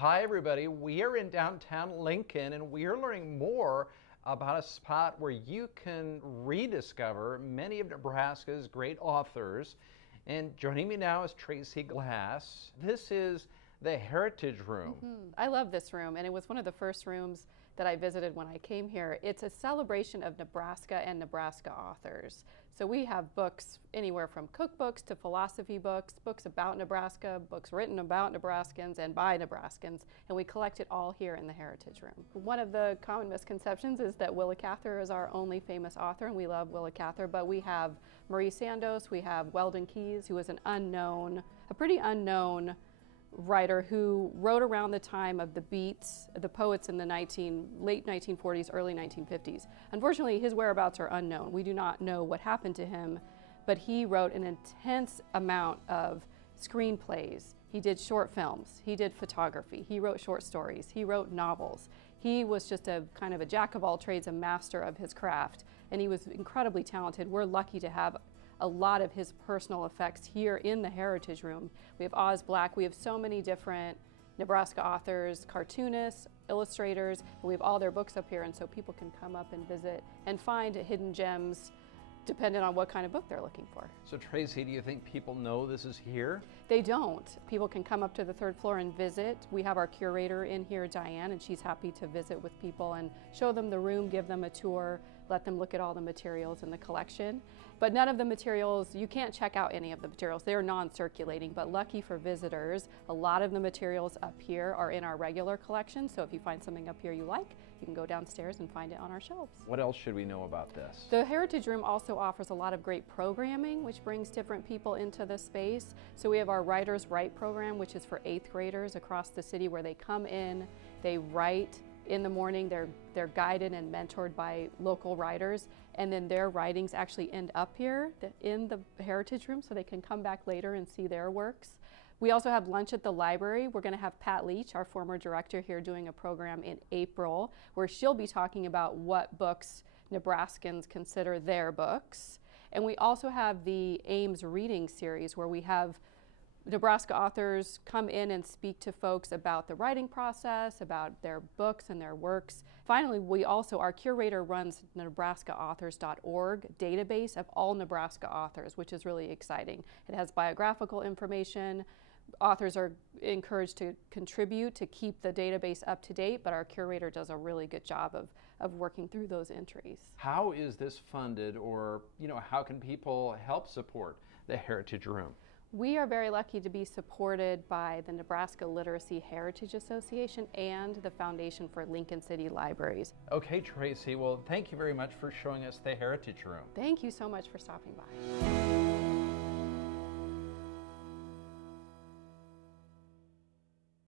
Hi everybody, we are in downtown Lincoln and we are learning more about a spot where you can rediscover many of Nebraska's great authors. And joining me now is Tracy Glass. This is the Heritage Room. I love this room, and it was one of the first rooms that I visited when I came here. It's a celebration of Nebraska and Nebraska authors. So we have books anywhere from cookbooks to philosophy books, books about Nebraska, books written about Nebraskans and by Nebraskans, and we collect it all here in the Heritage Room. One of the common misconceptions is that Willa Cather is our only famous author, and we love Willa Cather, but we have Marie Sandos, we have Weldon Keys, who is a pretty unknown writer who wrote around the time of the Beats, the poets in the late 1940s, early 1950s. Unfortunately, his whereabouts are unknown. We do not know what happened to him, but he wrote an intense amount of screenplays. He did short films, he did photography, he wrote short stories, he wrote novels. He was just a kind of a jack of all trades, a master of his craft, and he was incredibly talented. We're lucky to have a lot of his personal effects here in the Heritage Room. We have Oz Black, we have so many different Nebraska authors, cartoonists, illustrators, and we have all their books up here, and so people can come up and visit and find hidden gems depending on what kind of book they're looking for. So Tracy, do you think people know this is here? They don't. People can come up to the third floor and visit. We have our curator in here, Diane, and she's happy to visit with people and show them the room, give them a tour, let them look at all the materials in the collection. But none of the materials, you can't check out any of the materials. They're non-circulating, but lucky for visitors, a lot of the materials up here are in our regular collection, so if you find something up here you like, you can go downstairs and find it on our shelves. What else should we know about this? The Heritage Room also offers a lot of great programming, which brings different people into the space. So we have our Writers Write program, which is for 8th graders across the city, where they come in, they write in the morning, they're guided and mentored by local writers, and then their writings actually end up here in the Heritage Room, so they can come back later and see their works. We also have lunch at the library. We're going to have Pat Leach, our former director, here doing a program in April where she'll be talking about what books Nebraskans consider their books. And we also have the Ames Reading Series, where we have Nebraska authors come in and speak to folks about the writing process, about their books and their works. Finally, our curator runs nebraskaauthors.org database of all Nebraska authors, which is really exciting. It has biographical information. Authors are encouraged to contribute to keep the database up to date, but our curator does a really good job of working through those entries. How is this funded, or how can people help support the Heritage Room? We are very lucky to be supported by the Nebraska Literacy Heritage Association and the Foundation for Lincoln City Libraries. Okay, Tracy, well, thank you very much for showing us the Heritage Room. Thank you so much for stopping by.